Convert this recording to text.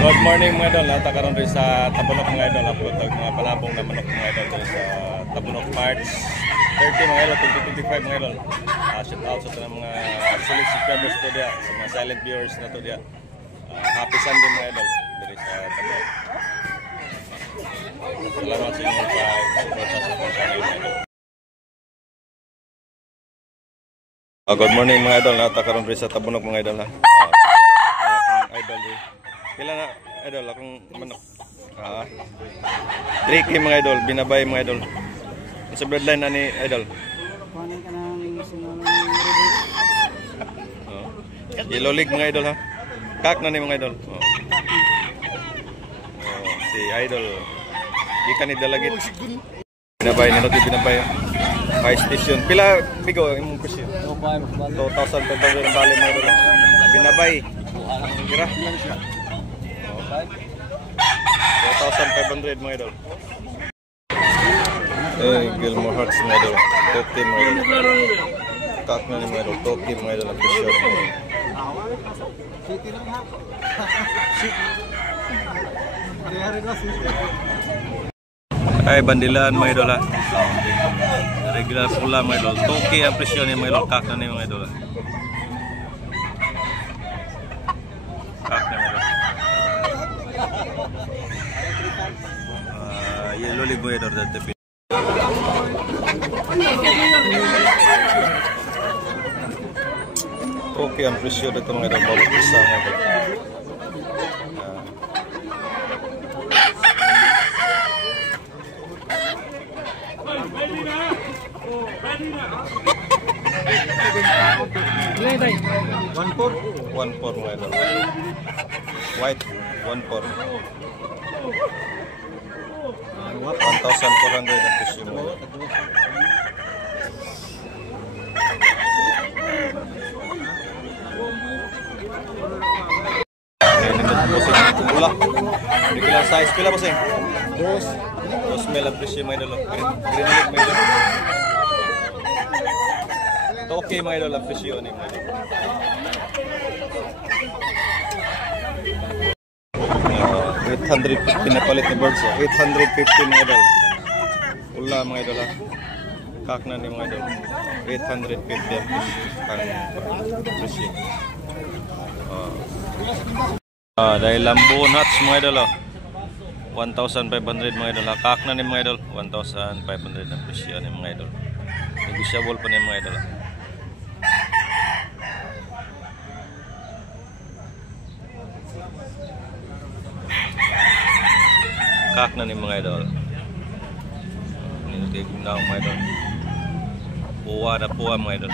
Good morning mga idol, nata karon rin sa Tabunok mga idol, upload tag mga palabong na manok mga idol rin sa Tabunok March 30 mga idol, 2025 mga idol. Shout out sa mga solid subscribers to dia, sa mga silent viewers na to dia. Happy Sunday mga idol, diri sa Tabunok. Salamat sa inyong pag-suporta sa aking channel mga idol. Good morning mga idol, nata karon rin sa Tabunok mga idol ha. Idol rin. Kailan na idol akong manok. Drake mga idol, binabay mga idol. Sa bloodline na ni idol. Kuhanin ka ng sinong Yellow League mga idol ha. Kak na ni mga idol. Si idol. Di ka ni dalagit. Binabay ni Noki binabay. High station. Pila bigo imong presyo? 2,500 ang bali mga idol. Binabay. Kira. 4,500 mga idol. Gilmore Hearts mga idol. Toki mga idol. Kak na ni mga idol. Toki mga idol. Appreciate mga idol. Ay bandilan mga idol ha. Regular pula mga idol. Toki ang presyo ni mga idol. Kak na ni mga idol ha. Kak na mga idol. Yellow League mga idol dati. Okay ang presyo dito mga idol. Bawat isa mga idol. One four mga idol. White 1,400 ang presyo mga idol. Pula. Hindi kailang size. Pila ba sing? 2,000 ang presyo mga idol. Green League mga idol. Toki mga idol ang presyo ni mga idol. 850 na palit ni birds. 850 mga idol. Pula mga idol ha. Kak na ni mga idol. 850 ang presyo. Dahil Lambon Hats mga idol 1,500 mga idol. Kak na ni mga idol 1,500 ang presyo ni mga idol. Negotiable pa ni mga idol. Kak na ni mga idol. Ninutigim na mga idol. Puwa na puwa mga idol.